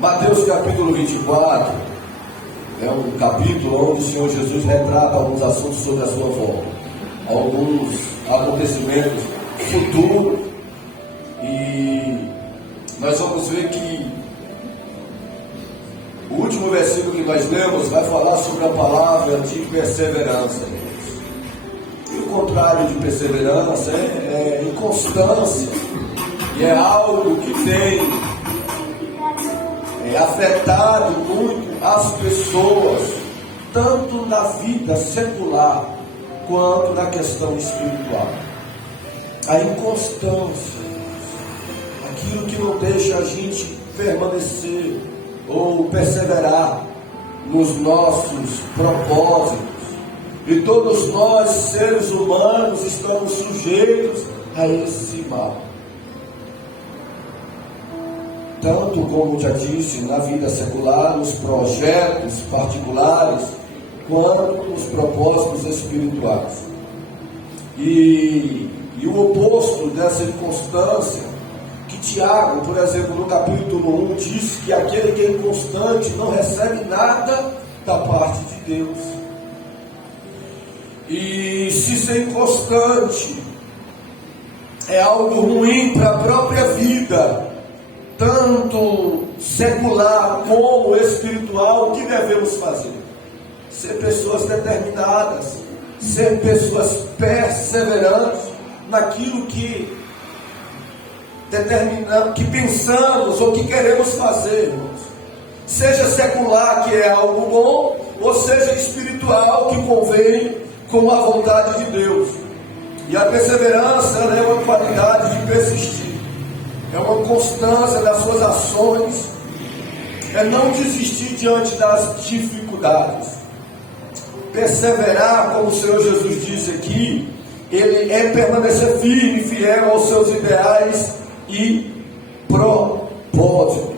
Mateus capítulo 24 é um capítulo onde o Senhor Jesus retrata alguns assuntos sobre a sua volta, alguns acontecimentos futuros, e nós vamos ver que o último versículo que nós lemos vai falar sobre a palavra de perseverança. E o contrário de perseverança é inconstância, e é algo que tem afetado muito as pessoas, tanto na vida secular quanto na questão espiritual. A inconstância, aquilo que não deixa a gente permanecer ou perseverar nos nossos propósitos. E todos nós, seres humanos, estamos sujeitos a esse mal. Tanto, como já disse, na vida secular, nos projetos particulares, quanto nos propósitos espirituais. E o oposto dessa inconstância, que Tiago, por exemplo, no capítulo 1, diz que aquele que é inconstante não recebe nada da parte de Deus. E se ser inconstante é algo ruim para a própria vida, tanto secular como espiritual, o que devemos fazer? Ser pessoas determinadas, ser pessoas perseverantes naquilo que determinamos, que pensamos ou que queremos fazer, irmãos. Seja secular, que é algo bom, ou seja espiritual, que convém com a vontade de Deus. E a perseverança é uma qualidade de persistir. É uma constância das suas ações, é não desistir diante das dificuldades. Perseverar, como o Senhor Jesus disse aqui, ele é permanecer firme, fiel aos seus ideais e propósito.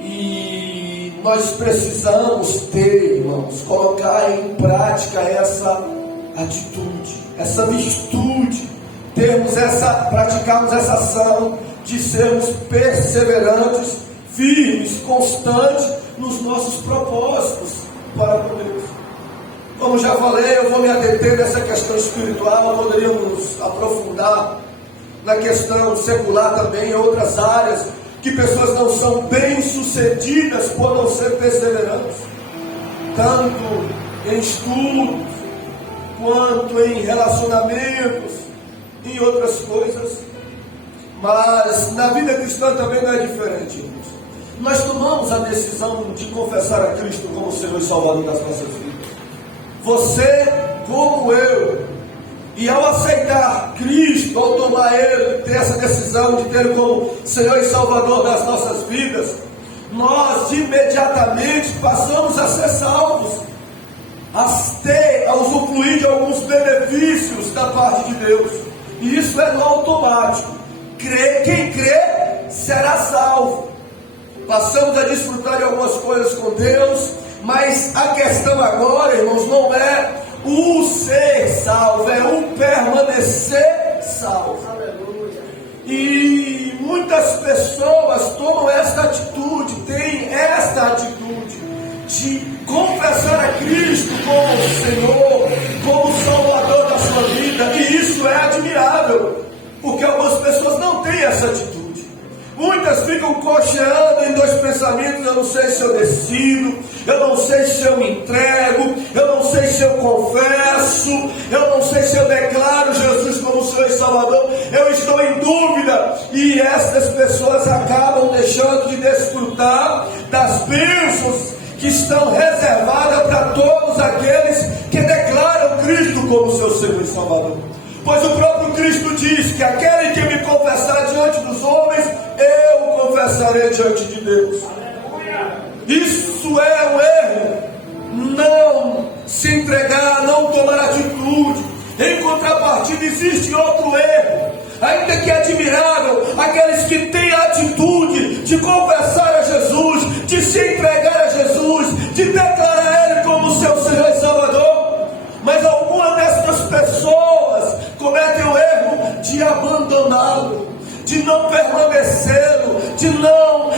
E nós precisamos ter, irmãos, colocar em prática essa atitude, essa virtude, praticarmos essa ação de sermos perseverantes, firmes, constantes nos nossos propósitos para com Deus. Como já falei, eu vou me adeter nessa questão espiritual, poderíamos aprofundar na questão secular também, em outras áreas, que pessoas não são bem-sucedidas por não ser perseverantes, tanto em estudos, quanto em relacionamentos, em outras coisas. Mas na vida cristã também não é diferente, irmãos. Nós tomamos a decisão de confessar a Cristo como Senhor e Salvador das nossas vidas. Você, como eu. E ao aceitar Cristo, ao tomar Ele, ter essa decisão de ter como Senhor e Salvador das nossas vidas, nós imediatamente passamos a ser salvos, a usufruir de alguns benefícios da parte de Deus. E isso é no automático. Quem crê será salvo. Passamos a desfrutar de algumas coisas com Deus, mas a questão agora, irmãos, não é o ser salvo, é o permanecer salvo. E muitas pessoas tomam esta atitude, têm esta atitude de confessar a Cristo como Senhor, como Salvador da sua vida, e isso é admirável, porque algumas pessoas não têm essa atitude. Muitas ficam cocheando em dois pensamentos: eu não sei se eu decido, eu não sei se eu me entrego, eu não sei se eu confesso, eu não sei se eu declaro Jesus como Senhor e Salvador, eu estou em dúvida. E essas pessoas acabam deixando de desfrutar das bênçãos que estão reservadas para todos aqueles que declaram Cristo como seu Senhor e Salvador. Pois o próprio Cristo diz que aquele que me confessar diante dos homens, eu confessarei diante de Deus. Isso é um erro, não se entregar, não tomar atitude. Em contrapartida, existe outro erro, ainda que admirável, aqueles que têm a atitude de confessar a Jesus, de se entregar a Jesus, de declarar Ele como seu Senhor e Salvador. Mas algumas dessas pessoas cometem o erro de abandoná-lo, de de não permanecê-lo, de não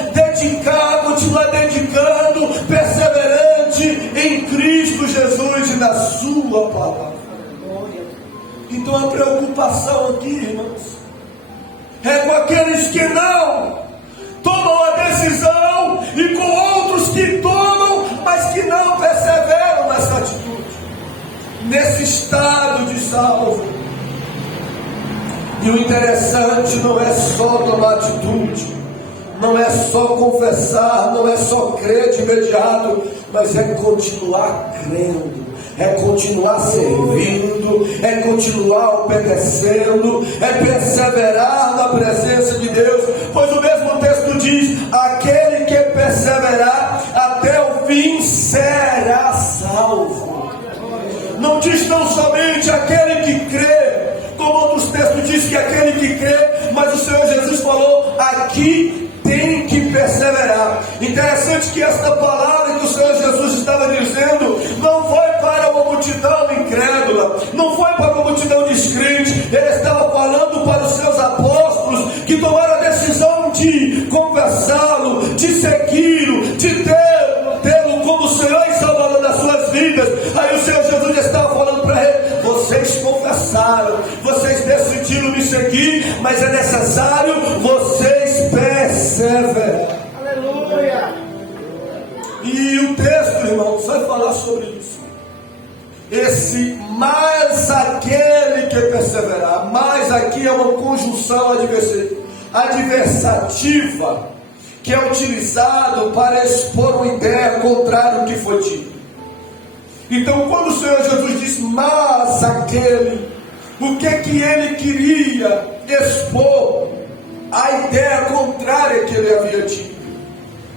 continuar dedicando, perseverante em Cristo Jesus e na sua palavra. Então a preocupação aqui, irmãos, é com aqueles que não tomam a decisão e com outros que tomam, mas que não perseveram nessa atitude, nesse estado de salvo. E o interessante não é só tomar atitude, não é só confessar, não é só crer de imediato, mas é continuar crendo, é continuar servindo, é continuar obedecendo, é perseverar na presença de Deus, pois o mesmo texto diz: aquele que perseverar até o fim será salvo. Não diz tão somente aquele que crê, como outros textos diz que aquele que crê, mas o Senhor Jesus falou: aqui tem que perseverar. Interessante que esta palavra que o Senhor Jesus estava dizendo não foi para uma multidão incrédula, não foi para uma multidão descrente. Ele estava falando para os seus apóstolos que tomaram a decisão de confessá-lo, de segui-lo, de tê-lo como Senhor e Salvador das suas vidas. Aí o Senhor Jesus estava falando para ele: vocês confessaram, vocês decidiram me seguir, mas é necessário vocês perseverar. Aleluia! E o texto, irmãos, vai falar sobre isso. Esse mais aquele que perseverar, mais aqui é uma conjunção adversativa que é utilizado para expor uma ideia contrária ao que foi dito. Então, quando o Senhor Jesus diz mas aquele, o que ele queria expor? A ideia contrária que ele havia dito.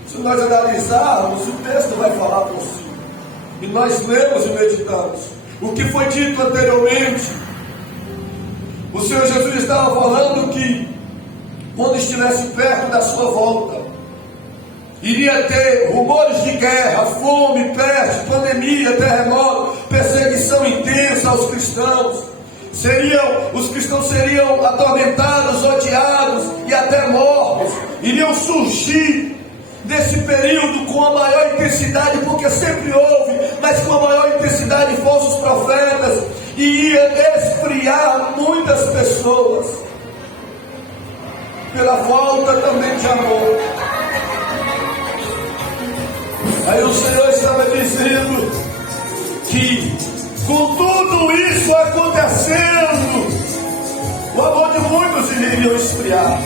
Se nós analisarmos, o texto vai falar por si. E nós lemos e meditamos. O que foi dito anteriormente, o Senhor Jesus estava falando que quando estivesse perto da sua volta, iria ter rumores de guerra, fome, peste, pandemia, terremoto, perseguição intensa aos cristãos. Os cristãos seriam atormentados, odiados e até mortos. Iriam surgir nesse período com a maior intensidade, porque sempre houve, mas com a maior intensidade, falsos profetas, e ia esfriar muitas pessoas pela falta também de amor. Aí o Senhor estava dizendo que com tudo isso acontecendo, o amor de muitos iria esfriar,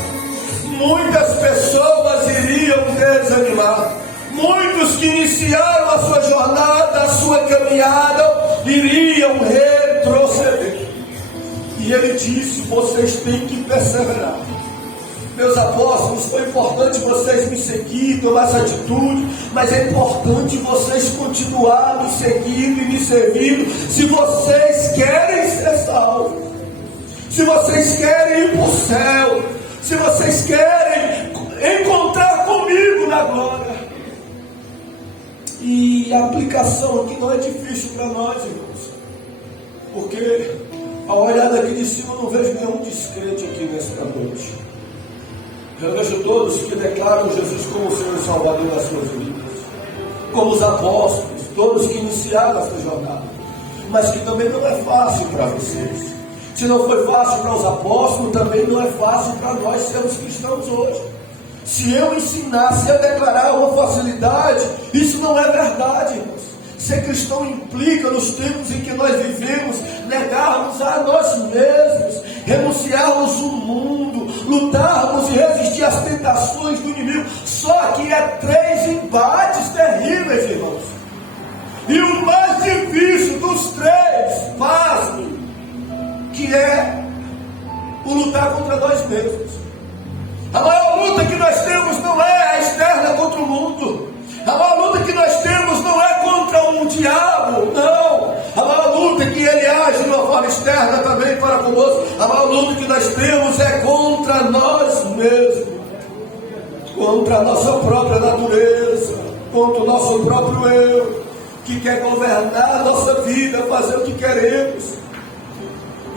muitas pessoas iriam desanimar, muitos que iniciaram a sua jornada, a sua caminhada, iriam retroceder. E ele disse: vocês têm que perseverar. Meus apóstolos, foi importante vocês me seguir, tomar essa atitude, mas é importante vocês continuarem me seguindo e me servindo, se vocês querem ser salvos, se vocês querem ir para o céu, se vocês querem encontrar comigo na glória. E a aplicação aqui não é difícil para nós, irmãos, porque ao olhar daqui de cima eu não vejo nenhum descrente aqui nesta noite. Eu vejo todos que declaram Jesus como Senhor e Salvador das suas vidas, como os apóstolos, todos que iniciaram essa jornada, mas que também não é fácil para vocês. Se não foi fácil para os apóstolos, também não é fácil para nós sermos cristãos hoje. Se eu ensinar, se eu declarar uma facilidade, isso não é verdade, irmãos. Ser cristão implica, nos tempos em que nós vivemos, negarmos a nós mesmos, renunciarmos o mundo, lutarmos e resistir às tentações do inimigo. Só que é 3 embates terríveis, irmãos. E o mais difícil dos 3, pasme, que é o lutar contra nós mesmos. A maior luta que nós temos não é a externa contra o mundo. A maior luta que nós temos não é contra um diabo, não. A maior luta que ele age de uma forma externa também para conosco. A maior luta que nós temos é contra nós mesmos, contra a nossa própria natureza, contra o nosso próprio eu, que quer governar a nossa vida, fazer o que queremos.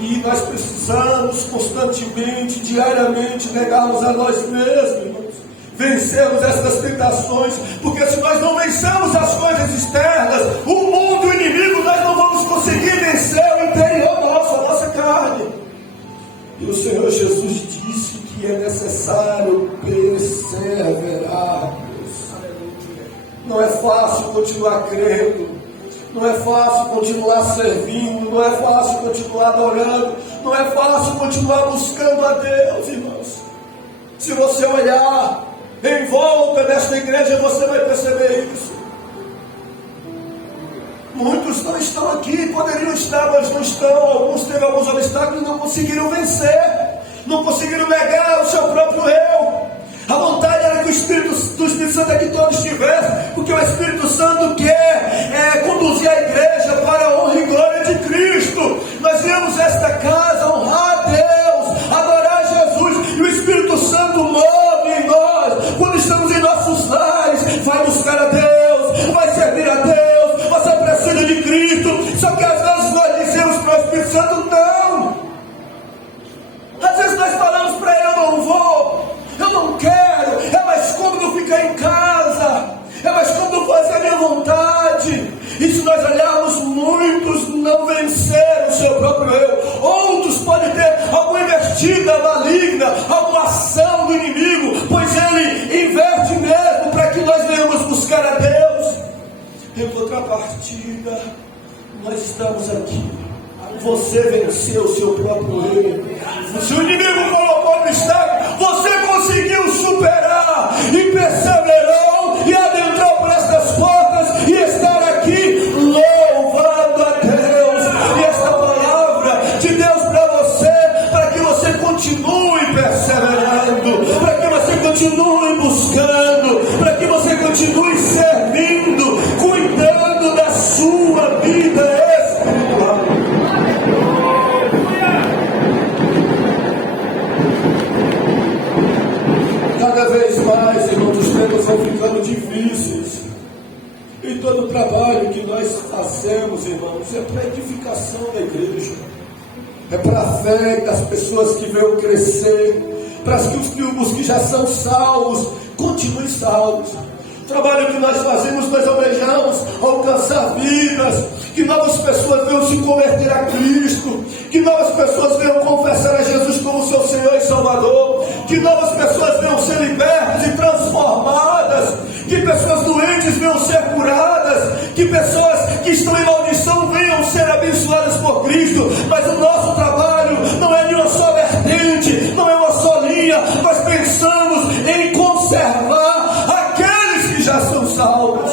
E nós precisamos constantemente, diariamente, negarmos a nós mesmos, irmãos. Vencermos essas tentações, porque se nós não vencermos as coisas externas, o mundo, o inimigo, nós não vamos conseguir vencer o interior nosso, a nossa carne. E o Senhor Jesus disse que é necessário perseverarmos. Não é fácil continuar crendo, não é fácil continuar servindo, não é fácil continuar adorando, não é fácil continuar buscando a Deus, irmãos. Se você olhar em volta desta igreja, você vai perceber isso. Muitos não estão aqui, poderiam estar, mas não estão. Alguns teve alguns obstáculos e não conseguiram vencer, não conseguiram negar o seu próprio eu. A vontade era que o Espírito Santo aqui todos estivesse, porque o Espírito Santo quer conduzir a igreja para a honra e glória de Cristo. Nós viemos esta casa honrar a Deus, adorar a Jesus, e o Espírito Santo move em nós. Quando estamos em nossos lares, vai buscar a Deus, vai servir a Deus, você precisa de Cristo. Só que às vezes nós dizemos para o Espírito Santo, não. Às vezes nós falamos para ele, eu não vou, eu não quero, é mais cômodo ficar em casa, é mais cômodo fazer a minha vontade. E se nós olharmos, muitos não venceram o seu próprio eu. Outros podem ter alguma investida maligna, alguma ação do inimigo, pois ele inverte mesmo para que nós venhamos buscar a Deus. Em contrapartida, nós estamos aqui. Você venceu o seu próprio eu. Se o inimigo colocou obstáculo, você conseguiu superar e perseverou e adentrou por estas portas e estar aqui louvando a Deus. E esta palavra de Deus para você, para que você continue perseverando, para que você continue buscando, para que você continue servindo, cuidando da sua vida espiritual. Cada vez mais, irmãos, os tempos vão ficando difíceis. E todo o trabalho que nós fazemos, irmãos, é para a edificação da igreja. É para a fé das pessoas que venham crescer, para que os que já são salvos continuem salvos. O trabalho que nós fazemos, nós almejamos alcançar vidas, que novas pessoas venham se converter a Cristo, que novas pessoas venham confessar a Jesus como seu Senhor e Salvador, que novas pessoas venham ser libertas e transformadas, que pessoas doentes venham ser curadas, que pessoas que estão em maldição venham ser abençoadas por Cristo. Mas o nosso trabalho não é de uma só vertente, não é uma só linha. Nós pensamos em conservar aqueles que já são salvos,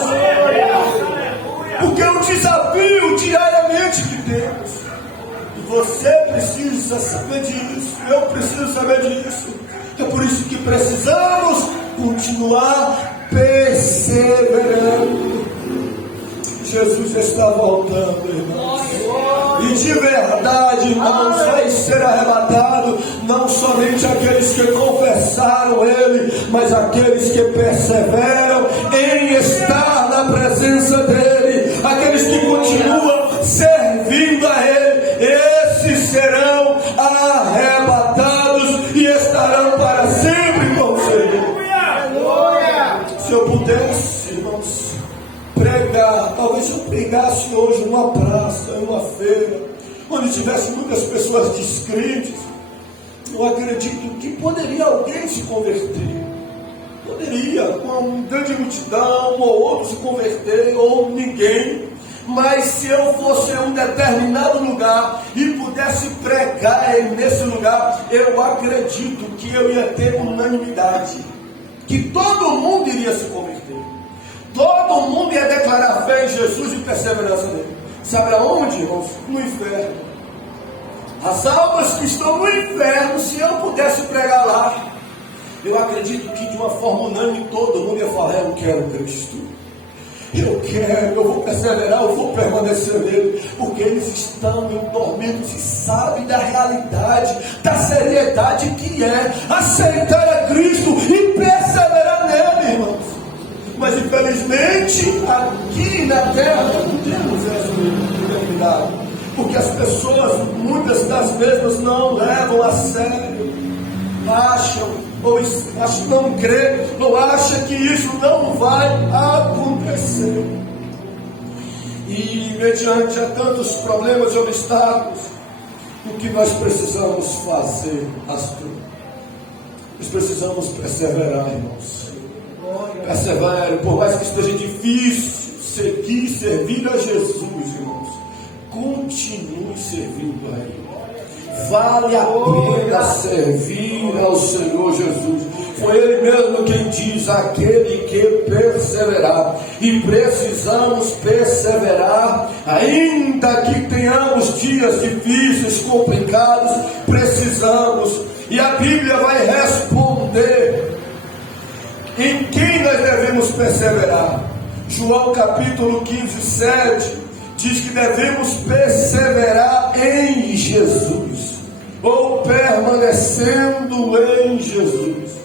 porque é um desafio diariamente que temos. E você precisa saber disso, eu preciso saber disso. É por isso que precisamos continuar perseverando. Jesus está voltando, irmãos. E de verdade, irmãos, vai ser arrebatado não somente aqueles que confessaram Ele, mas aqueles que perseveram em estar na presença dEle, aqueles que continuam servindo a Ele. Esses serão arrebatados e estarão para sempre com o Senhor. Se eu pudesse, irmãos, pregar, talvez eu pregasse hoje numa praça, numa feira, onde tivesse muitas pessoas descrentes, eu acredito que poderia alguém se converter. Poderia, com uma grande multidão, ou outro se converter, ou ninguém. Mas se eu fosse em um determinado lugar e pudesse pregar nesse lugar, eu acredito que eu ia ter unanimidade, que todo mundo iria se converter, todo mundo ia declarar fé em Jesus e perseverança nele. Sabe aonde, irmãos? No inferno. As almas que estão no inferno, se eu pudesse pregar lá, eu acredito que de uma forma unânime todo mundo ia falar: eu quero Cristo, eu quero, eu vou perseverar, eu vou permanecer nele, porque eles estão em tormento e sabem da realidade, da seriedade que é aceitar a Cristo e perseverar nele, irmãos. Mas infelizmente aqui na terra não temos essa oportunidade. porque as pessoas, muitas das vezes, não levam a sério, acham, ou não crê, ou acham que isso não vai acontecer. E mediante a tantos problemas e obstáculos, o que nós precisamos fazer, pastor? Nós precisamos perseverar, irmãos. Persevere, por mais que esteja difícil servir a Jesus, irmãos. Continue servindo a Ele. Vale a pena servir ao Senhor Jesus. Foi Ele mesmo quem diz: aquele que perseverar. E precisamos perseverar, ainda que tenhamos dias difíceis, complicados, precisamos. E a Bíblia vai responder em quem nós devemos perseverar. João capítulo 15, 7 diz que devemos perseverar em Jesus, ou permanecendo em Jesus.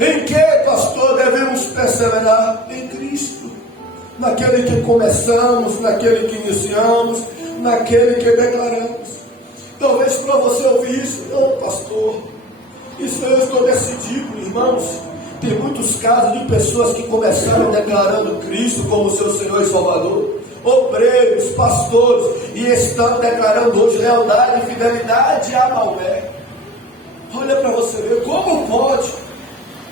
Em que, pastor, devemos perseverar? Em Cristo, naquele que começamos, naquele que iniciamos, naquele que declaramos. Talvez para você ouvir isso: não, pastor, isso eu estou decidido. Irmãos, tem muitos casos de pessoas que começaram declarando Cristo como seu Senhor e Salvador, obreiros, pastores, e estão declarando hoje lealdade e fidelidade a Maomé. Olha para você ver como pode.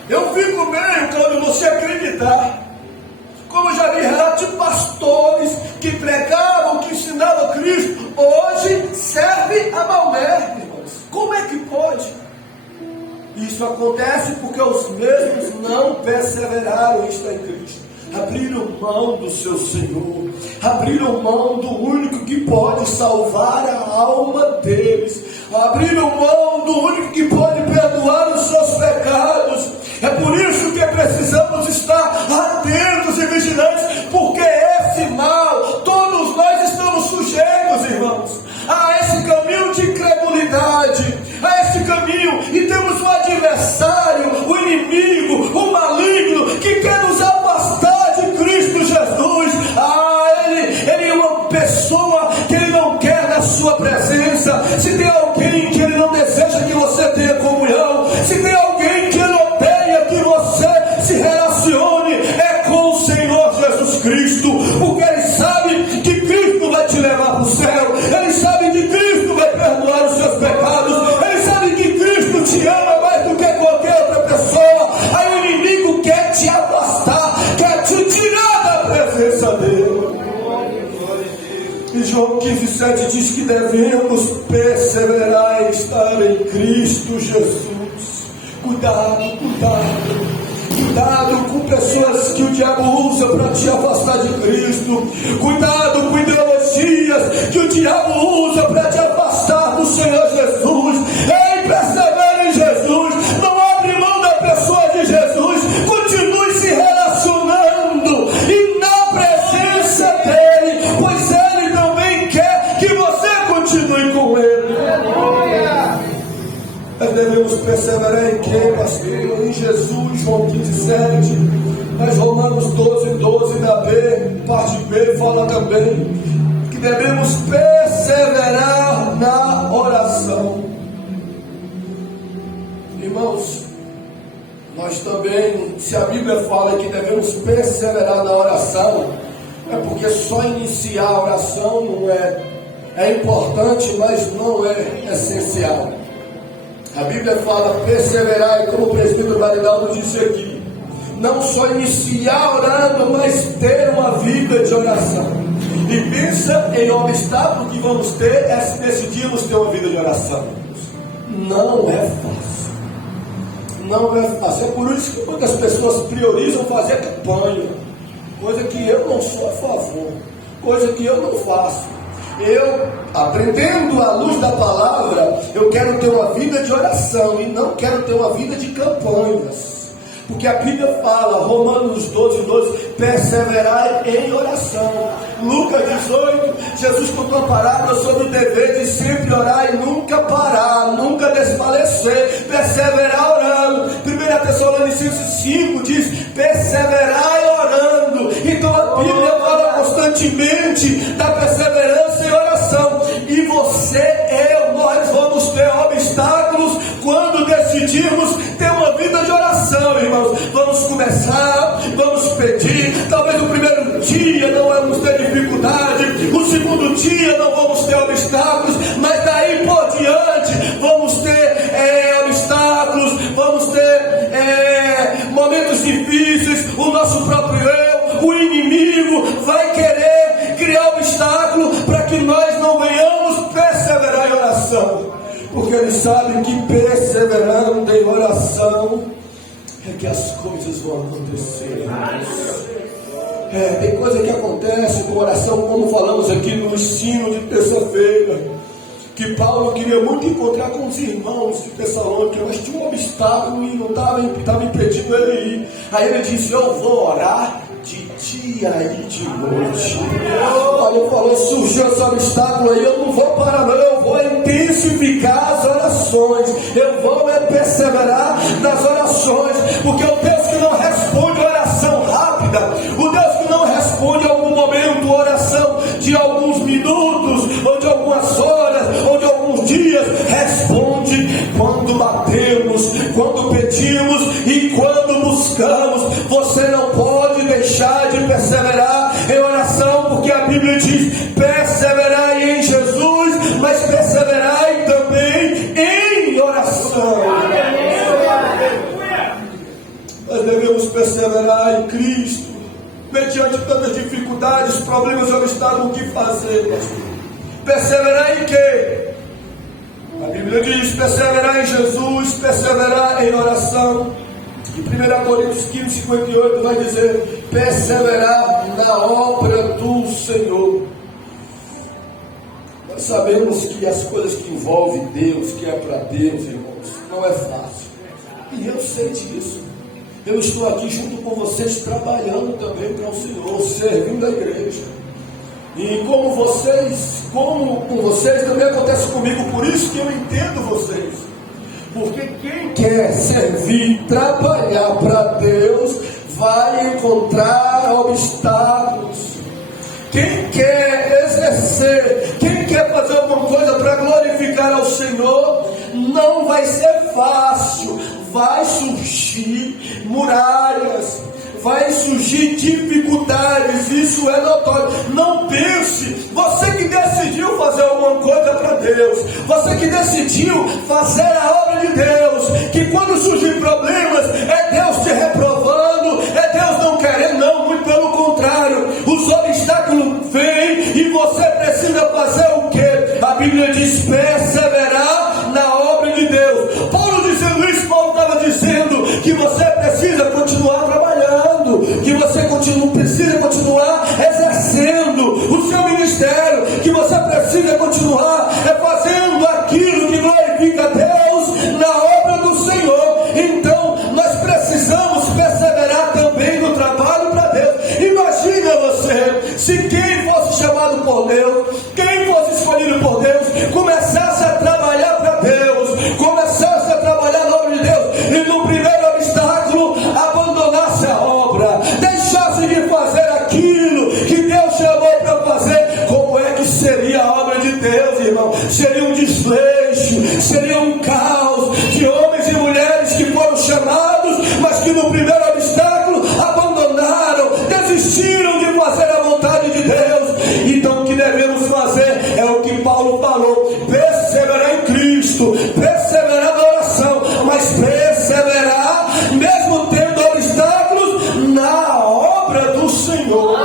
Eu fico meio quando você acreditar. Como eu já vi relatos de pastores que pregavam, que ensinavam Cristo, hoje serve a Maomé, irmãos. Como é que pode? Isso acontece porque os mesmos não perseveraram em estar em Cristo. Abriram mão do seu Senhor, abriram mão do único que pode salvar a alma deles, abriram mão do único que pode perdoar os seus pecados. É por isso que precisamos estar atentos e vigilantes, porque esse mal, todos nós estamos sujeitos, irmãos, a esse caminho de incredulidade, a esse caminho, e temos um adversário, o inimigo, o maligno, que quer nos afastar de Cristo Jesus. Ele é uma pessoa que ele não quer na sua presença. Se tem alguém que ele não deseja que você tenha comunhão, se tem alguém que ele odeia que você se relacione, é com o Senhor Jesus Cristo, porque ele sabe que Cristo vai te levar para o céu, ele sabe que Cristo vai perdoar os seus pecados, ele sabe que Cristo te ama mais do que qualquer outra pessoa. Aí o inimigo quer te afastar, quer te tirar da presença dele. E João 15,7 diz que devemos perseverar em estar em Cristo Jesus. Cuidado, cuidado. Cuidado com pessoas que o diabo usa para te afastar de Cristo. Cuidado com ideologias que o diabo usa para te afastar do Senhor Jesus. Ei, persevere em Jesus. Não abre mão da pessoa de Jesus. Continue se relacionando e na presença dele, pois ele também quer que você continue com ele. Nós devemos perseverar em quem, pastor? Em Jesus. João 15,7. Mas Romanos 12,12 da B, parte B, fala também que devemos perseverar na oração. Irmãos, nós também, se a Bíblia fala que devemos perseverar na oração, é porque só iniciar a oração não é importante, mas não é essencial. A Bíblia fala perseverar, como o presbítero Marinaldo disse aqui, não só iniciar orando, mas ter uma vida de oração. E pensa em obstáculo que vamos ter se decidirmos ter uma vida de oração. Não é fácil. Não é fácil. É por isso que muitas pessoas priorizam fazer campanha, coisa que eu não sou a favor, coisa que eu não faço. Eu, aprendendo à luz da palavra, eu quero ter uma vida de oração e não quero ter uma vida de campanhas, porque a Bíblia fala, Romanos 12,12, perseverai em oração. Lucas 18, Jesus contou a parábola sobre o dever de sempre orar e nunca parar, nunca desfalecer, perseverar orando. 1 Tessalonicenses 5 diz, perseverai orando. Então a Bíblia fala constantemente da perseverança em oração. decidirmos ter uma vida de oração, irmãos, vamos começar, vamos pedir. Talvez o primeiro dia não vamos ter dificuldade, o segundo dia não vamos ter obstáculos, mas daí por diante vamos ter obstáculos, vamos ter momentos difíceis. O nosso próprio eu, o inimigo vai querer criar obstáculo para que nós não venhamos perseverar em oração, porque ele sabe que perseverando em oração é que as coisas vão acontecer. Tem coisa que acontece com oração, como falamos aqui no ensino de terça-feira, que Paulo queria muito encontrar com os irmãos de Tessalônica, mas tinha um obstáculo e não estava impedindo ele ir. Aí ele disse: eu vou orar de dia e de noite. Olha, falou, surgiu esse obstáculo aí, eu não vou parar não, eu vou intensificar as orações, eu vou perseverar nas orações, porque o Deus que não responde oração rápida, o Deus que não responde em algum momento oração de alguns minutos, ou de algumas horas, ou de alguns dias, responde quando batemos, quando pedimos e quando buscamos. Você não pode deixar de perseverar em oração, porque a Bíblia diz: perseverai em Jesus, mas perseverai também em oração. Nós devemos perseverar em Cristo, mediante tantas dificuldades, problemas e obstáculos. O que fazer? Perseverar em quê? A Bíblia diz: perseverar em Jesus, perseverar em oração. E 1 Coríntios 15:58 vai dizer: perseverar na obra do Senhor. Nós sabemos que as coisas que envolvem Deus, que é para Deus, irmãos, não é fácil. E eu sei disso. Eu estou aqui junto com vocês, trabalhando também para o Senhor, servindo a igreja. E como com vocês, também acontece comigo. Por isso que eu entendo vocês. Porque quem quer servir, trabalhar para Deus, vai encontrar obstáculos. Quem quer exercer, quem quer fazer alguma coisa para glorificar ao Senhor, não vai ser fácil. Vai surgir muralhas, vai surgir dificuldades, isso é notório. Não pense, você que decidiu fazer alguma coisa para Deus, você que decidiu fazer a obra de Deus, que quando surgir problemas, é Deus te reprovando, é Deus não querendo, não, muito pelo contrário, os obstáculos vêm e você precisa fazer o quê? A Bíblia diz: perseverar na obra de Deus. Paulo dizendo isso, Paulo estava dizendo que você precisa continuar trabalhando, que você precisa continuar exercendo o seu ministério, que você precisa continuar fazendo aquilo que glorifica a Deus na obra do Senhor. Então nós precisamos perseverar também no trabalho para Deus. Imagina você, se quem fosse chamado por Deus, quem fosse escolhido por Deus, começasse a trabalhar para Deus, começasse a trabalhar na obra de Deus, e no primeiro obstáculo abandonasse a obra, deixasse de fazer aquilo que Deus chamou para fazer. Como é que seria a obra de Deus, irmão? Seria um desleixo, seria um caos de homens e mulheres que foram chamados, mas que no primeiro obstáculo abandonaram, desistiram de fazer a vontade de Deus. Então o que devemos fazer é o que Paulo falou: perseverar em Cristo, perseverar na oração, mas perseverar mesmo tendo obstáculos na obra do Senhor.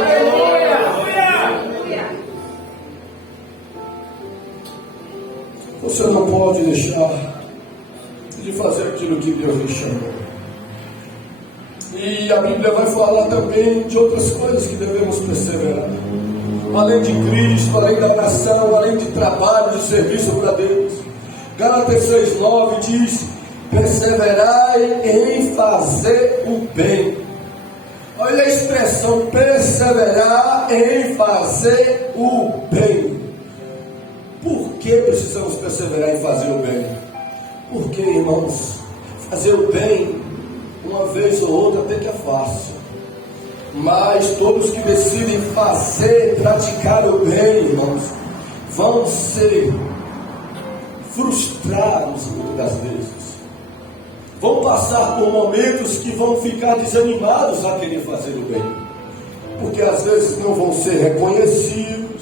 Você não pode deixar de fazer aquilo que Deus lhe chamou. E a Bíblia vai falar também de outras coisas que devemos perseverar. Além de Cristo, além da oração, além de trabalho, de serviço para Deus. Gálatas 6:9 diz: perseverai em fazer o bem. Olha a expressão: perseverar em fazer o bem. Por que precisamos perseverar em fazer o bem? Porque, irmãos, fazer o bem, uma vez ou outra, até que é fácil. Mas todos que decidem fazer, praticar o bem, irmãos, vão ser frustrados muitas das vezes. vão passar por momentos que vão ficar desanimados a querer fazer o bem, porque às vezes não vão ser reconhecidos,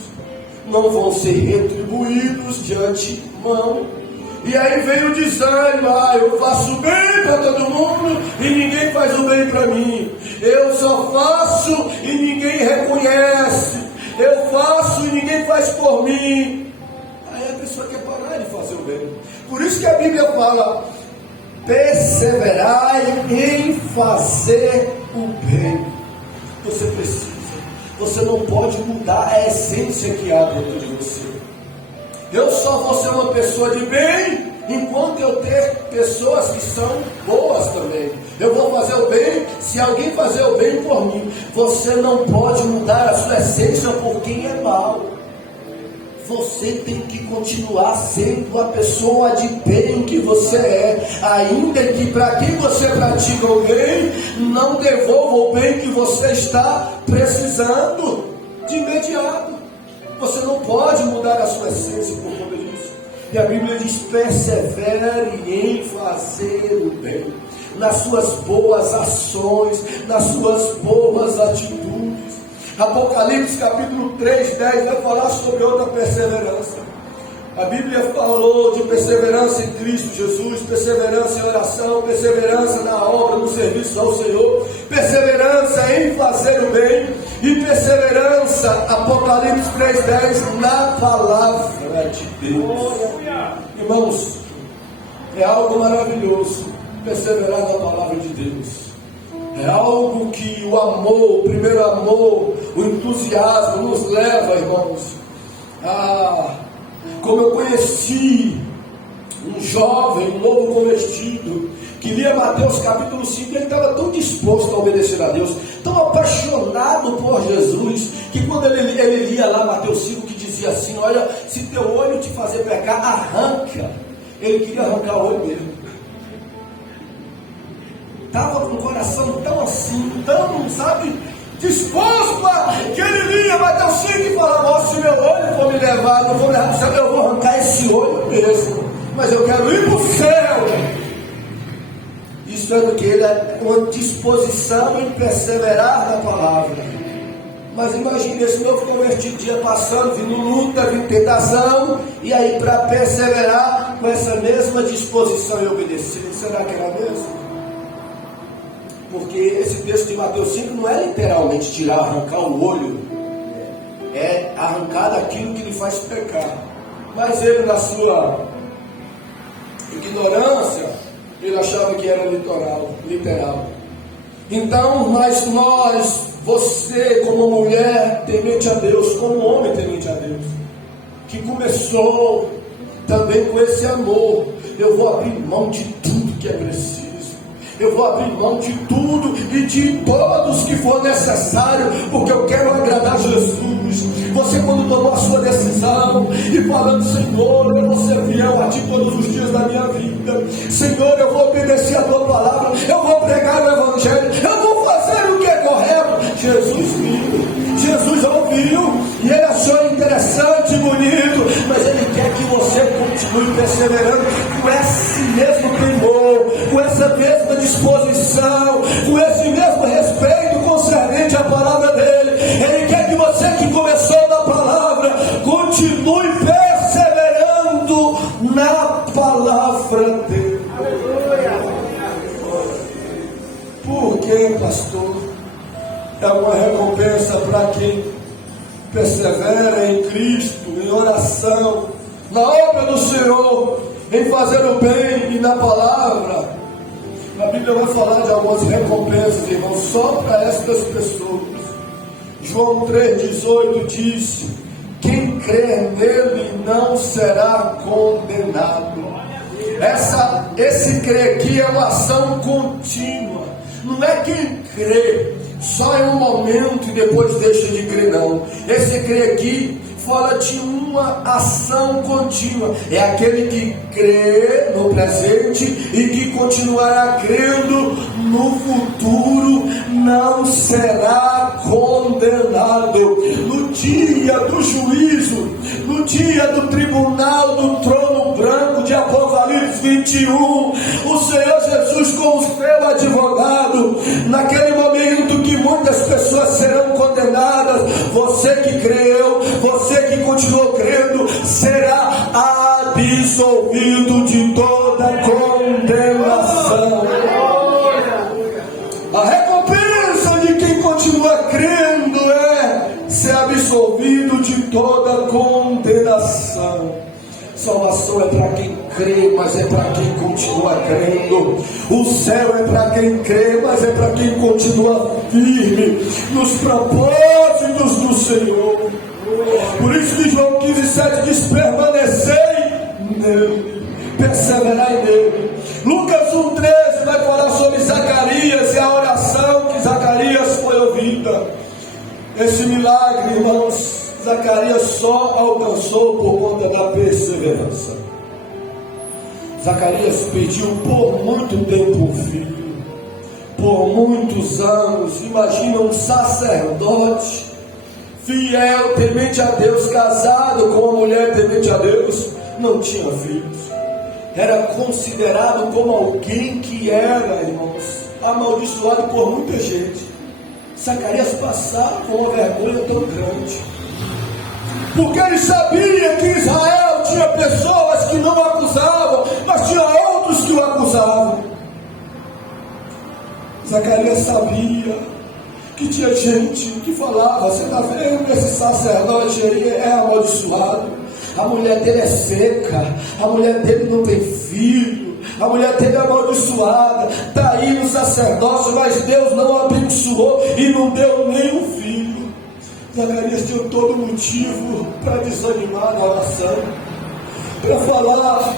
não vão ser retribuídos de antemão. E aí vem o desânimo: eu faço bem para todo mundo e ninguém faz o bem para mim. Eu só faço e ninguém reconhece. Eu faço e ninguém faz por mim. Aí a pessoa quer parar de fazer o bem. Por isso que a Bíblia fala: perseverai em fazer o bem. Você precisa. Você não pode mudar a essência que há dentro de você. Eu só vou ser uma pessoa de bem enquanto eu ter pessoas que são boas também. Eu vou fazer o bem se alguém fazer o bem por mim. Você não pode mudar a sua essência por quem é mau. Você tem que continuar sendo a pessoa de bem que você é, ainda que para quem você pratica o bem, não devolva o bem que você está precisando de imediato. Você não pode mudar a sua essência por conta disso. E a Bíblia diz: persevere em fazer o bem, nas suas boas ações, nas suas boas atitudes. Apocalipse capítulo 3, 10 vai falar sobre outra perseverança. A Bíblia falou de perseverança em Cristo Jesus, perseverança em oração, perseverança na obra, no serviço ao Senhor, perseverança em fazer o bem e perseverança, Apocalipse 3:10, na palavra de Deus. Irmãos, é algo maravilhoso perseverar na palavra de Deus. É algo que o amor, o primeiro amor, o entusiasmo nos leva, irmãos, como eu conheci um jovem, um novo convertido, que lia Mateus capítulo 5, ele estava tão disposto a obedecer a Deus, tão apaixonado por Jesus, que quando ele lia lá Mateus 5, que dizia assim: olha, se teu olho te fazer pecar, arranca. Ele queria arrancar o olho dele. Estava com o coração tão assim, tão, sabe, disposto a que ele lia Mateus 5 e falava: se meu olho for me levar, não vou me levar para o céu, eu vou arrancar esse olho mesmo, mas eu quero ir para o céu. Isso é do que ele é uma disposição em perseverar na palavra. Mas imagine esse novo convertido, dia passando, vindo luta, vindo tentação, e aí para perseverar com essa mesma disposição e obedecer, será que era mesmo? Porque esse texto de Mateus 5 não é literalmente tirar, arrancar o olho, é arrancar daquilo que lhe faz pecar. Mas ele, na sua ignorância, ele achava que era literal. Então, mas nós, você como mulher temente a Deus, como homem temente a Deus, que começou também com esse amor: eu vou abrir mão de tudo que é preciso. Eu vou abrir mão de tudo e de todos que for necessário, porque eu quero agradar Jesus. Você, quando tomou a sua decisão e falando: Senhor, eu vou ser fiel a Ti todos os dias da minha vida, Senhor, eu vou obedecer a Tua palavra, eu vou pregar o Evangelho, eu vou fazer o que é correto. Jesus viu, Jesus ouviu, e Ele achou interessante e bonito, mas Ele quer que você continue perseverando com esse mesmo temor, com essa mesma disposição, com esse mesmo respeito concernente à palavra dele. Ele quer que você que começou na palavra continue perseverando na palavra dele. Por que, pastor? É uma recompensa para quem persevera em Cristo, em oração, na obra do Senhor, em fazer o bem e na palavra. A Bíblia vai falar de algumas recompensas, irmãos, só para estas pessoas. João 3,18 diz: quem crer nele não será condenado. Esse crer aqui é uma ação contínua. Não é quem crê só em um momento e depois deixa de crer, não. Esse crer aqui fala de uma ação contínua. É aquele que crê no presente e que continuará crendo no futuro, não será condenado. No dia do juízo, no dia do tribunal do trono branco de Apocalipse 21, o Senhor Jesus como seu advogado, naquele momento que muitas pessoas serão condenadas, você que creu, você que continuou crendo, será absolvido de toda condenação. A recompensa de quem continua crendo é ser absolvido de toda condenação. Salvação é para quem crê, mas é para quem continua crendo. O céu é para quem crê, mas é para quem continua firme nos propósitos do Senhor. Por isso que João 15,7 diz: permanecei nele, perseverai nele. Lucas 1,13 vai falar sobre Zacarias e a oração que Zacarias foi ouvida. Esse milagre, irmãos, Zacarias só alcançou por conta da perseverança. Zacarias pediu por muito tempo um filho, por muitos anos. Imagina um sacerdote fiel, temente a Deus, casado com uma mulher temente a Deus, não tinha filhos. Era considerado como alguém que era, irmãos, amaldiçoado por muita gente. Zacarias passava uma vergonha tão grande, porque ele sabia que Israel tinha pessoas que não o acusavam, mas tinha outros que o acusavam. Zacarias sabia que tinha gente que falava: você está vendo, esse sacerdote aí é amaldiçoado, a mulher dele é seca, a mulher dele não tem filho, a mulher dele é amaldiçoada, está aí no sacerdócio, mas Deus não abençoou e não deu nem um filho. Zacarias tinha todo motivo para desanimar na oração, para falar: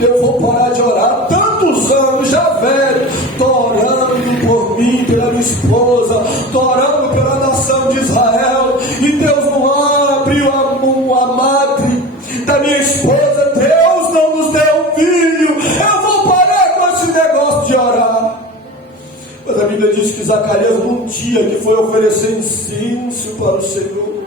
eu vou parar de orar, tantos anos já velho, estou orando por mim, pela minha esposa, estou orando pela nação de Israel, e Deus não abriu a madre da minha esposa, Deus não nos deu filho, eu vou parar com esse negócio de orar. Mas a Bíblia diz que Zacarias, num dia que foi oferecer incenso para o Senhor,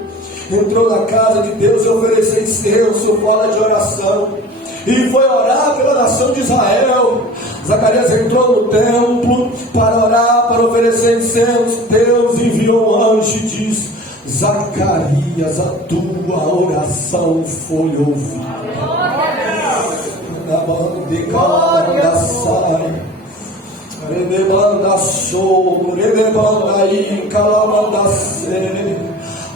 entrou na casa de Deus e ofereceu incenso, fala de oração, e foi orar pela nação de Israel. Zacarias entrou no templo para orar, para oferecer incenso. Deus enviou um anjo e diz: Zacarias, a tua oração foi ouvida.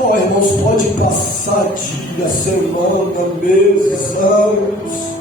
Oh, irmãos, pode passar dias, semana, meses, anos,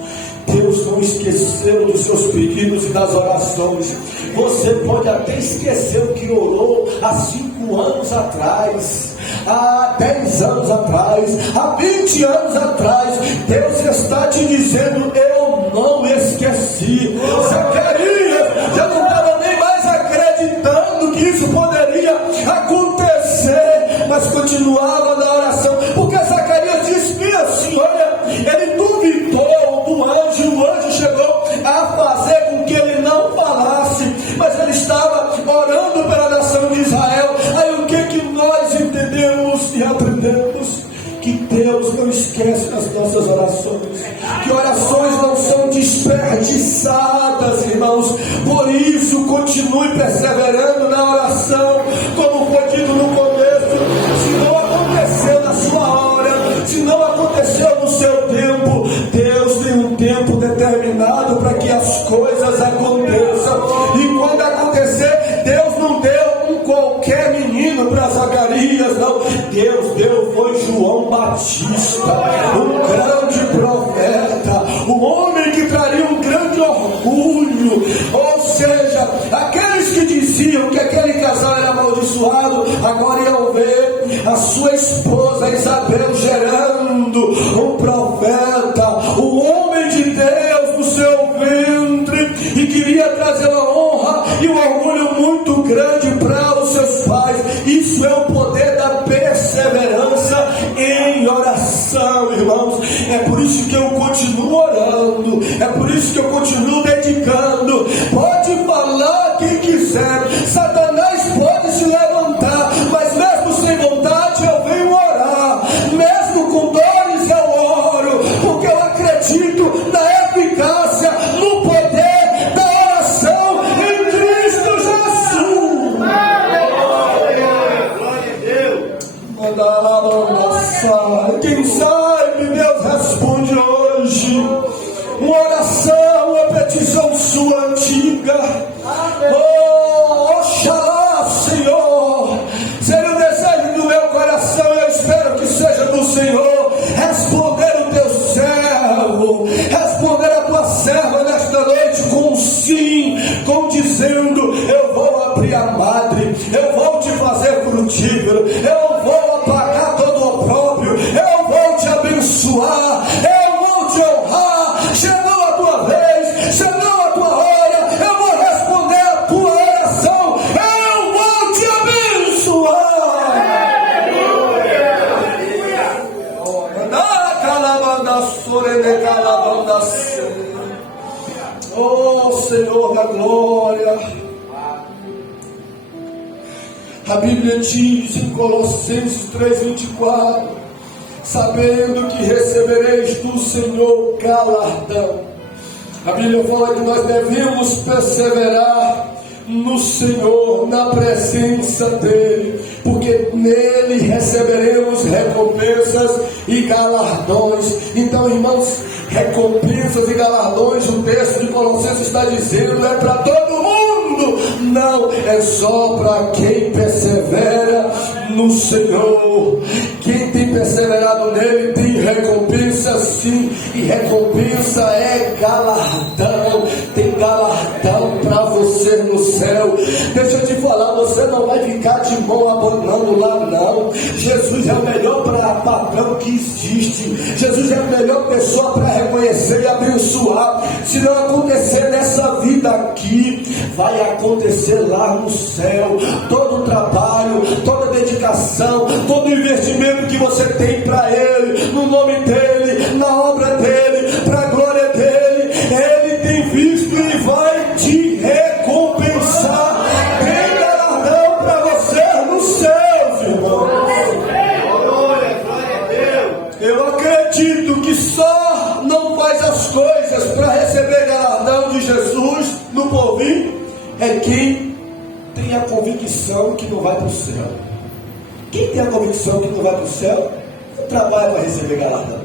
Deus não esqueceu dos seus pedidos e das orações. Você pode até esquecer o que orou há 5 anos atrás, há 10 anos atrás, há 20 anos atrás. Deus está te dizendo: eu não esqueci. Zacarias já não estava nem mais acreditando que isso poderia acontecer, mas continuava na oração, porque Zacarias disse bem assim: olha, ele duvidou do anjo, o anjo chegou a fazer com que ele não falasse, mas ele estava orando pela nação de Israel. Aí o que nós entendemos e aprendemos? Que Deus não esquece das nossas orações, que orações não são desperdiçadas, irmãos. Por isso, continue perseverando na oração, como foi dito no começo. Se não aconteceu na sua hora, se não aconteceu no seu tempo, Deus tem um tempo determinado para que as coisas aconteçam. E quando acontecer, Deus não deu qualquer menino para Zacarias, não. Deus deu foi João Batista, um grande profeta, um homem que traria um grande orgulho. Ou seja, aqueles que diziam que aquele casal era amaldiçoado, agora iam ver a sua esposa Isabel gerando um profeta, um homem de Deus no seu ventre, e queria trazer uma honra e um orgulho muito grande para os seus pais. Isso é o poder da perseverança em oração, irmãos. É por isso que eu continuo orando, é por isso que eu continuo dedicando. Pode falar quem quiser, Satanás pode se levantar, mas mesmo sem vontade eu venho orar, mesmo com dores eu oro, porque eu acredito na eficácia uma oração, uma petição sua antiga. Oh, oxalá, Senhor, seja o desejo do meu coração, eu espero que seja do Senhor, responder o teu servo, responder a tua serva nesta noite com um sim, com dizendo: eu vou abrir a madre, eu vou te fazer frutífero, eu vou apagar todo o opróbrio, eu vou te abençoar, eu vou te honrar. Chegou a tua vez, chegou a tua hora, eu vou responder a tua oração, eu vou te abençoar. Oh Senhor da glória, a Bíblia diz em Colossenses 3:24: sabendo que recebereis do Senhor galardão. A Bíblia fala que nós devemos perseverar no Senhor, na presença dEle, porque nele receberemos recompensas e galardões. Então, irmãos, recompensas e galardões, o texto de Colossenses está dizendo, é para todo mundo, não é só para quem persevera no Senhor. Quem tem perseverado nele tem recompensa, sim, e recompensa é galardão. Tem galardão para você no céu. Deixa eu te falar, você não vai ficar de mão abanando lá, não. Jesus é o melhor patrão que existe. Jesus é a melhor pessoa para reconhecer e abençoar. Se não acontecer nessa vida aqui, vai acontecer lá no céu. Todo o trabalho, toda a dedicação, todo o investimento que você tem para Ele, no nome dEle, na obra dEle, para a glória dEle, Ele tem visto e vai te recompensar. Tem galardão para você nos céus, irmão. Eu acredito que só não faz as coisas para receber galardão de Jesus no porvir é quem tem a convicção que não vai para o céu. Quem tem a convicção que não vai para o céu, não trabalha para receber galardão.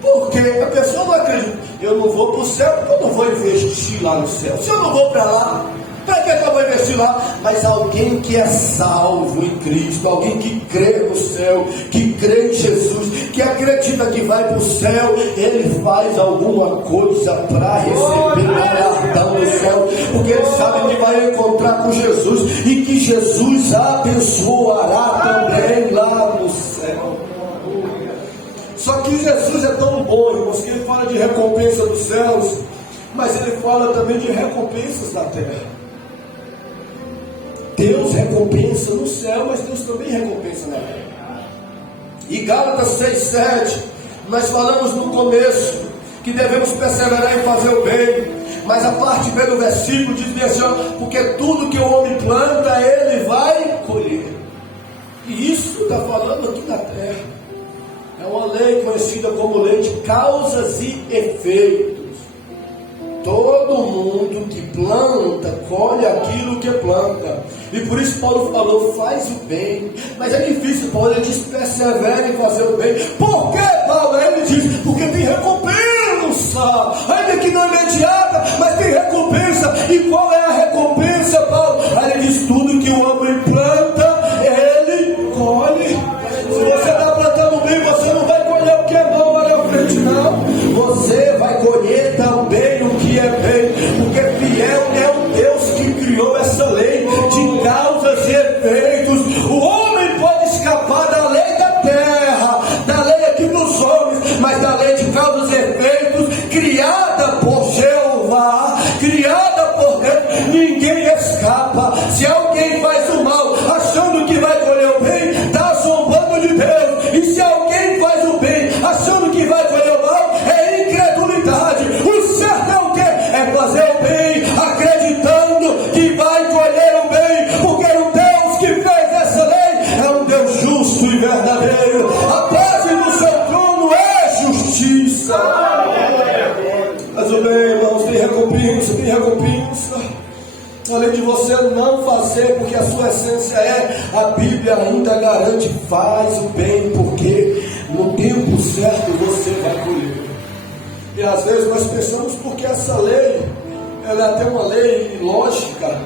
Porque a pessoa não acredita. Eu não vou para o céu porque eu não vou investir lá no céu. Se eu não vou para lá, para que eu vou investir lá? Mas alguém que é salvo em Cristo, alguém que crê no céu, que crê em Jesus, que acredita que vai para o céu, ele faz alguma coisa para receber galardão no céu, porque ele sabe que vai encontrar com Jesus e que Jesus abençoará também lá no céu. Só que Jesus é tão bom, irmãos, que ele fala de recompensa dos céus, mas ele fala também de recompensas da terra. Deus recompensa no céu, mas Deus também recompensa na terra. E Gálatas 6:7, nós falamos no começo que devemos perseverar em fazer o bem, mas a parte B do versículo diz assim, ó, porque tudo que o homem planta, ele vai colher. E isso está falando aqui na terra. É uma lei conhecida como lei de causas e efeitos. Todo mundo que planta, colhe aquilo que planta. E por isso Paulo falou, faz o bem. Mas é difícil, Paulo, ele diz, persevera em fazer o bem. Por que, Paulo? Ele diz, porque tem recompensa. Ainda que não é imediata, mas tem recompensa. E qual é a recompensa, Paulo? Aí ele diz, tudo que o homem planta, ele colhe. Se você está plantando bem, você não vai colher o que é bom lá na frente, não. Você vai colher também o que é bem, porque fiel é o Deus que criou essa lei de causas e efeitos. O homem pode escapar da lei da terra, da lei aqui dos homens, mas da lei de causas e efeitos, criada por Jeová, criada por Deus, ninguém escapa. Se alguém faz o mal, achando que vai colher o bem, está zombando de Deus. E se alguém faz o bem, achando que vai colher o mal, é incredulidade. O certo é o quê? É fazer o bem, acreditando que vai colher o bem, porque o Deus que fez essa lei é um Deus justo e verdadeiro. A base do seu trono é justiça. Mas o bem, irmãos, tem recompensa, tem recompensa. Além de você não fazer porque a sua essência é, a Bíblia ainda garante, faz o bem, porque no tempo certo você vai colher. E às vezes nós pensamos porque essa lei, ela é até uma lei lógica,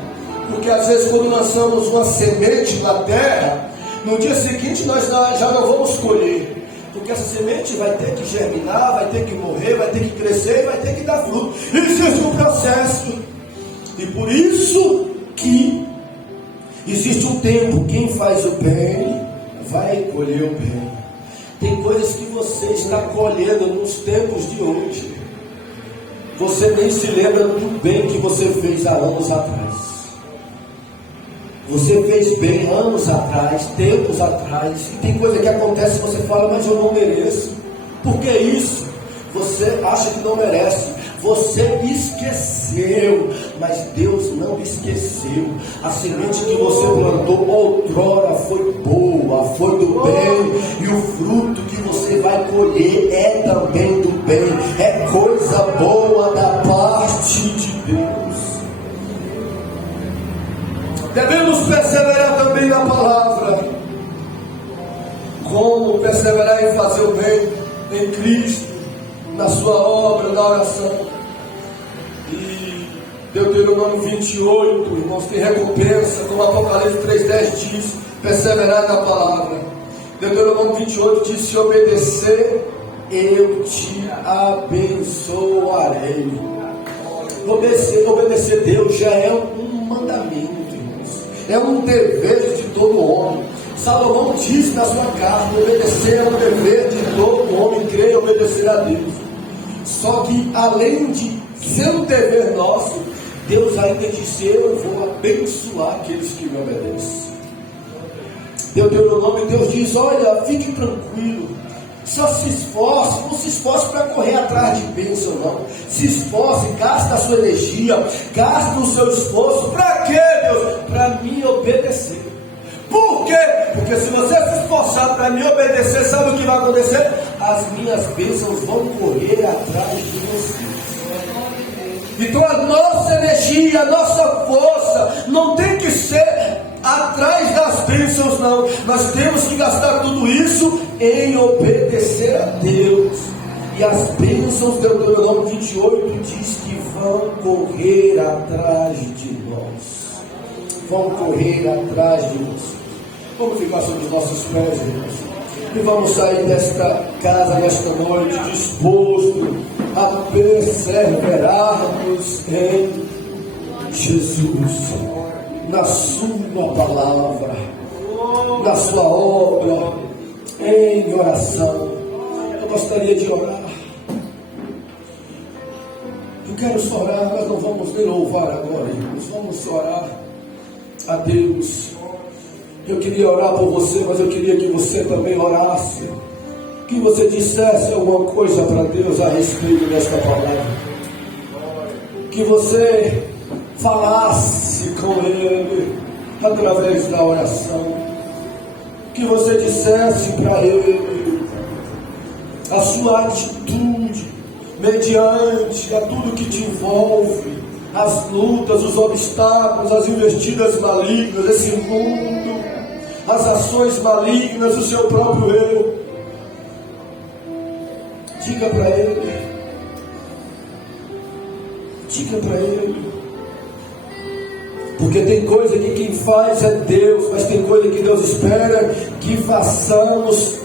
porque às vezes quando lançamos uma semente na terra, no dia seguinte nós já não vamos colher, porque essa semente vai ter que germinar, vai ter que morrer, vai ter que crescer e vai ter que dar fruto. Existe um processo, e por isso que existe um tempo. Quem faz o bem vai colher o bem. Tem coisas que você está colhendo nos tempos de hoje, você nem se lembra do bem que você fez há anos atrás. Você fez bem anos atrás, tempos atrás, e tem coisa que acontece e você fala, mas eu não mereço. Por que isso? Você acha que não merece, você esqueceu, mas Deus não esqueceu. A semente que você plantou outrora foi boa, foi do bem, e o fruto que você vai colher é também do bem, é coisa boa da parte de Deus. Devemos perseverar também na palavra. Como perseverar em fazer o bem em Cristo, na sua obra, na oração. E Deuteronômio 28, irmãos, tem recompensa, como Apocalipse 3:10 diz, perseverar na palavra. Deuteronômio 28 diz, se obedecer, eu te abençoarei. Obedecer Deus já é um mandamento, irmãos. É um dever de todo homem. Salomão diz na sua carta, obedecer é um dever de todo homem, crer e obedecer a Deus. Só que além de ser um dever nosso, Deus ainda disse, eu vou abençoar aqueles que me obedecem. Deuteronômio, Deus diz, olha, fique tranquilo, só se esforce, não se esforce para correr atrás de bênção, não. Se esforce, gaste a sua energia, gaste o seu esforço. Para quê, Deus? Para me obedecer. Por quê? Porque se você se esforçar para me obedecer, sabe o que vai acontecer? As minhas bênçãos vão correr atrás de você. Então a nossa energia, a nossa força não tem que ser atrás das bênçãos, não. Nós temos que gastar tudo isso em obedecer a Deus. E as bênçãos, Deuteronômio 28 diz que vão correr atrás de nós. Vão correr atrás de nós. Vamos ficar sobre os nossos pés, irmãos. E vamos sair desta casa nesta noite disposto a perseverarmos em Jesus, na sua palavra, na sua obra, em oração. Eu gostaria de orar. Eu quero só orar, nós não vamos nem louvar agora, irmãos. Vamos orar a Deus. Eu queria orar por você, mas eu queria que você também orasse, que você dissesse alguma coisa para Deus a respeito desta palavra, que você falasse com Ele através da oração, que você dissesse para Ele a sua atitude mediante a tudo que te envolve, as lutas, os obstáculos, as investidas malignas desse mundo, as ações malignas do seu próprio eu. Diga para Ele, porque tem coisa que quem faz é Deus, mas tem coisa que Deus espera que façamos,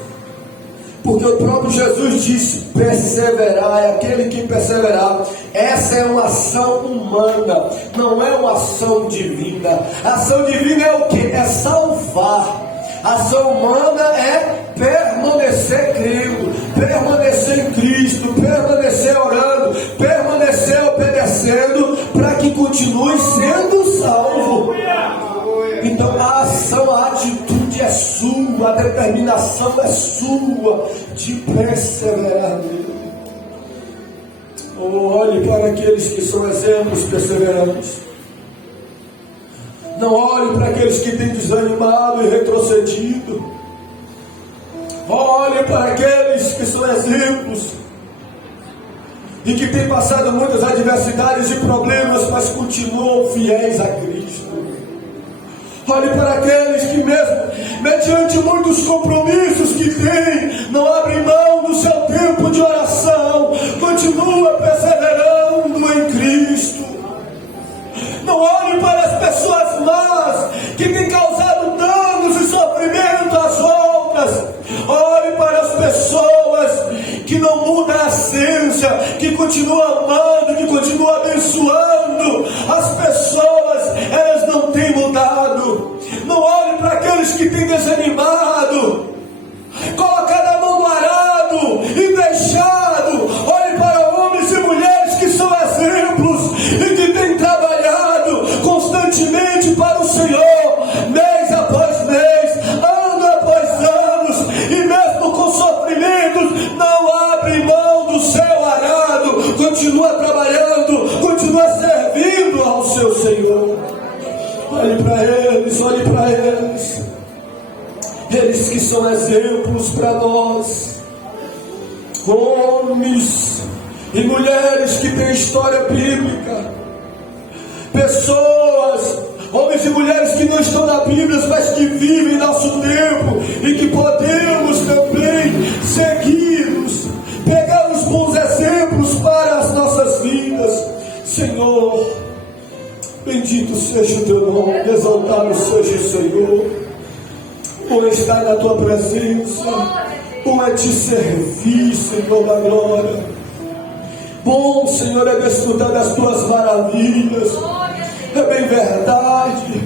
porque o próprio Jesus disse, perseverar é aquele que perseverar. Essa é uma ação humana, não é uma ação divina. A ação divina é o que? É salvar. A ação humana é permanecer crendo, permanecer em Cristo, permanecer orando, permanecer obedecendo, para que continue sendo salvo. Então a ação, a atitude é sua, a determinação é sua de perseverar nele. Olhe para aqueles que são exemplos perseverantes. Não olhe para aqueles que têm desanimado e retrocedido. Olhe para aqueles que são exemplos e que têm passado muitas adversidades e problemas, mas continuam fiéis a Cristo. Olhe para aqueles que mesmo mediante muitos compromissos que têm, não abrem mão do seu tempo de oração, do continua perseverando em Cristo. Não olhe para as pessoas más que têm causado danos e sofrimento às outras. Olhe para as pessoas que não mudam a essência, que continuam amando, que continuam abençoando. As pessoas, elas não têm mudado. Não olhe para aqueles que têm desanimado, colocado a mão no arado e deixado. Olhe para homens e mulheres que são exemplos e que têm trabalhado constantemente para o Senhor, mês após mês, ano após ano, e mesmo com sofrimentos, não abre mão do seu arado, continua trabalhando, continua servindo ao seu Senhor. Olhe para eles, olhe para eles. Eles que são exemplos para nós, homens e mulheres que têm história bíblica, pessoas, homens e mulheres que não estão na Bíblia, mas que vivem nosso tempo e que podemos também segui-los, pegar os bons exemplos para as nossas vidas. Senhor, bendito seja o teu nome, exaltado seja o Senhor. Bom é estar na tua presença, bom é te servir, Senhor da glória. Bom, Senhor, é desfrutar das tuas maravilhas. É bem verdade.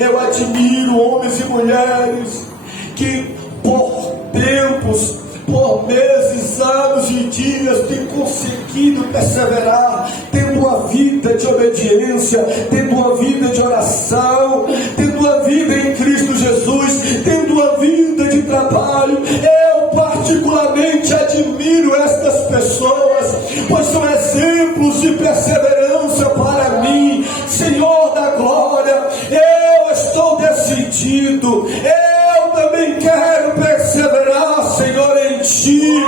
Eu admiro homens e mulheres que por tempos, por meses, anos e dias têm conseguido perseverar, tendo uma vida de obediência, tendo uma vida de oração, tendo uma vida em Cristo Jesus, tendo uma vida de trabalho. Eu particularmente admiro estas pessoas, pois são exemplos de perseverança para mim. Senhor da glória, eu estou decidido, eu também quero perseverar, Senhor, em Ti,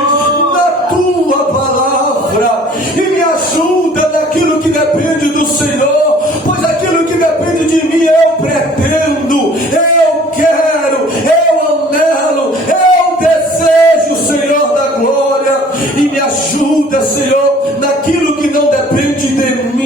na Tua palavra, e me ajuda naquilo que depende do Senhor, pois aquilo que depende de mim eu pretendo, eu quero, eu anelo, eu desejo, Senhor da glória, e me ajuda, Senhor, naquilo que não depende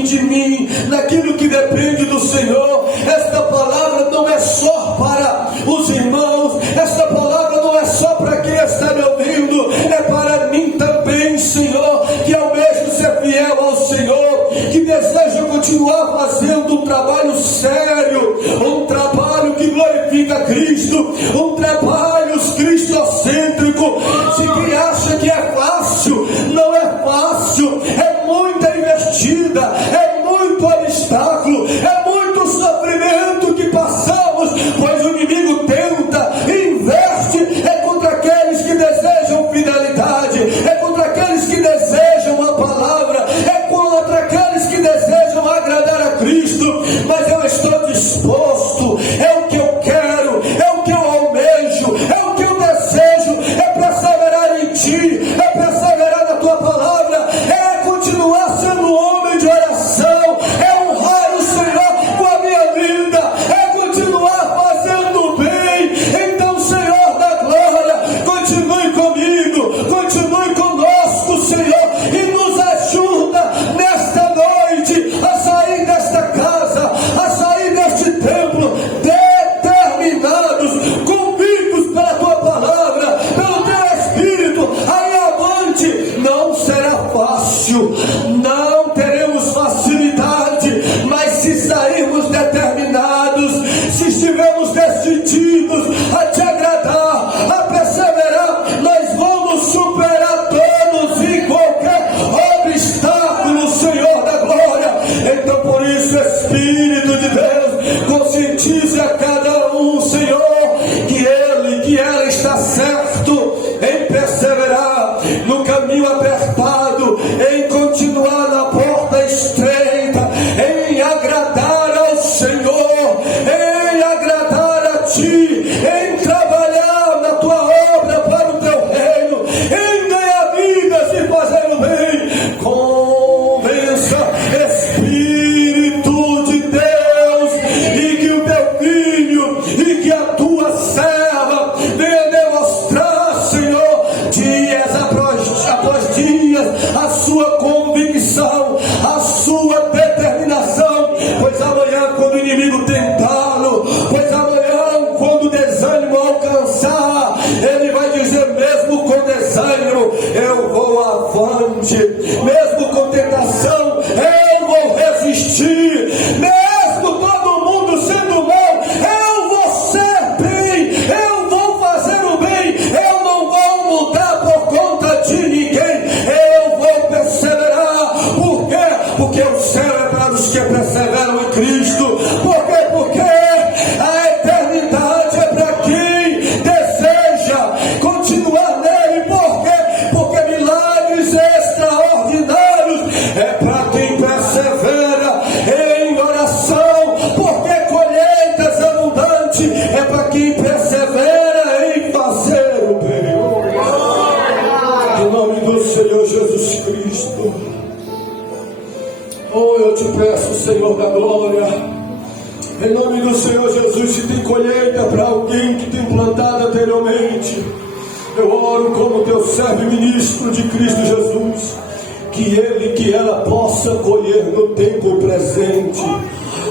de mim, naquilo que depende do Senhor. Esta palavra não é só para os irmãos, esta palavra não é só para quem está me ouvindo, é para mim também, Senhor, que almejo ser fiel ao Senhor, que desejo continuar fazendo um trabalho sério, um trabalho que glorifica Cristo, um trabalho cristocêntrico. Se quem acha que é fácil, não é fácil, é muita investida, é muito obstáculo, é muito sofrimento que passamos, pois o inimigo tenta, investe, é contra aqueles que desejam fidelidade, é contra aqueles que desejam a palavra, é contra aqueles que desejam agradar a Cristo. Mas eu estou disposto, é o que eu quero, é o que eu almejo, é o que eu desejo, é perseverar em Ti, é perseverar na Tua palavra, é continuar sendo homem de oração, é honrar o Senhor com a minha vida, é continuar fazendo bem. Então, Senhor da glória, continue comigo, continue conosco, Senhor, e nos ajuda nesta noite a sair desta casa, a sair deste templo, determinados, convictos pela Tua palavra, pelo Teu Espírito, aí avante. Não será fácil, não teremos facilidade, mas se sairmos determinados, se estivermos decididos a Te agradar, a perseverar, nós vamos superar todos e qualquer obstáculo, Senhor da glória. Então, por isso, Espírito de Deus, conscientize a cada um, Senhor, que ele, que ela está certo em perseverar no caminho apertado, em continuar na porque o céu é para os que perseveram em Cristo. Por quê? Porque a eternidade é para quem deseja continuar nele. Por quê? Porque milagres extraordinários é para quem persevera em oração. Porque colheitas abundantes é para quem persevera em fazer o bem. Em nome do Senhor Jesus Cristo. Oh, eu te peço, Senhor da glória, em nome do Senhor Jesus, se tem colheita para alguém que tem plantado anteriormente, eu oro como teu servo e ministro de Cristo Jesus, que ela possa colher no tempo presente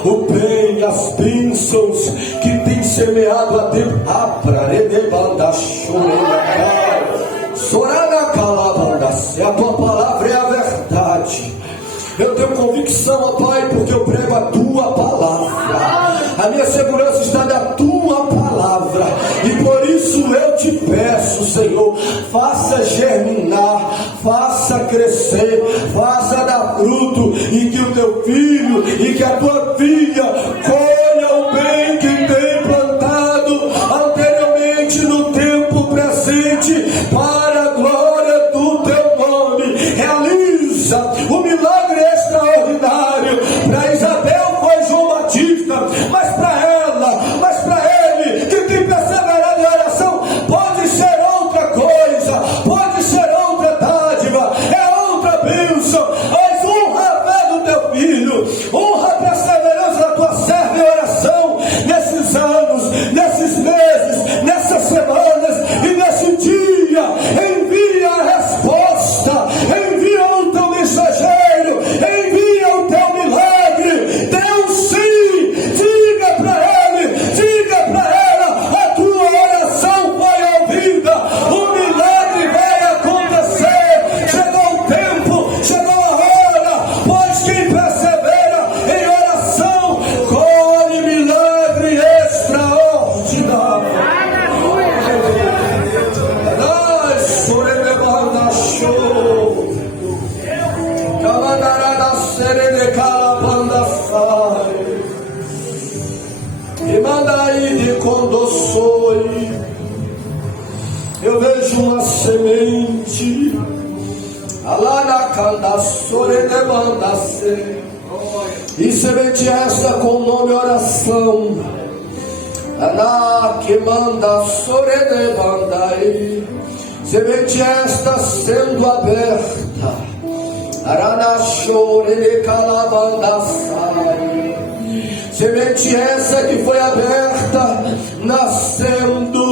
o bem, as bênçãos que tem semeado a tempo. Se a tua palavra é a verdade, eu tenho convicção, ó Pai, porque eu prego a tua palavra. A minha segurança está na tua palavra. E por isso eu te peço, Senhor, faça germinar, faça crescer, faça dar fruto, e que o teu filho e que a tua filha colha o bem que tem plantado anteriormente no tempo presente, para a glória do teu nome. Realiza o milagre extraordinário. Para Isabel foi João Batista, mas para ele que tem perseverado em oração, pode ser outra coisa, pode ser outra dádiva, é outra bênção. Mas honra a fé do teu filho, honra a perseverança da tua serva em oração, nesses anos, nesses meses, nessas semanas e nesse dia. Envia a resposta, envia o teu mensageiro, envia o teu milagre. Deus, sim, diga para ele, diga para ela, a tua oração foi ouvida, o milagre vai acontecer. Chegou o tempo, chegou a hora, pois quem persevera em oração colhe milagre extraordinário. Eu vejo uma semente, e semente essa com o nome oração, semente esta sendo aberta, semente essa que foi aberta, nascendo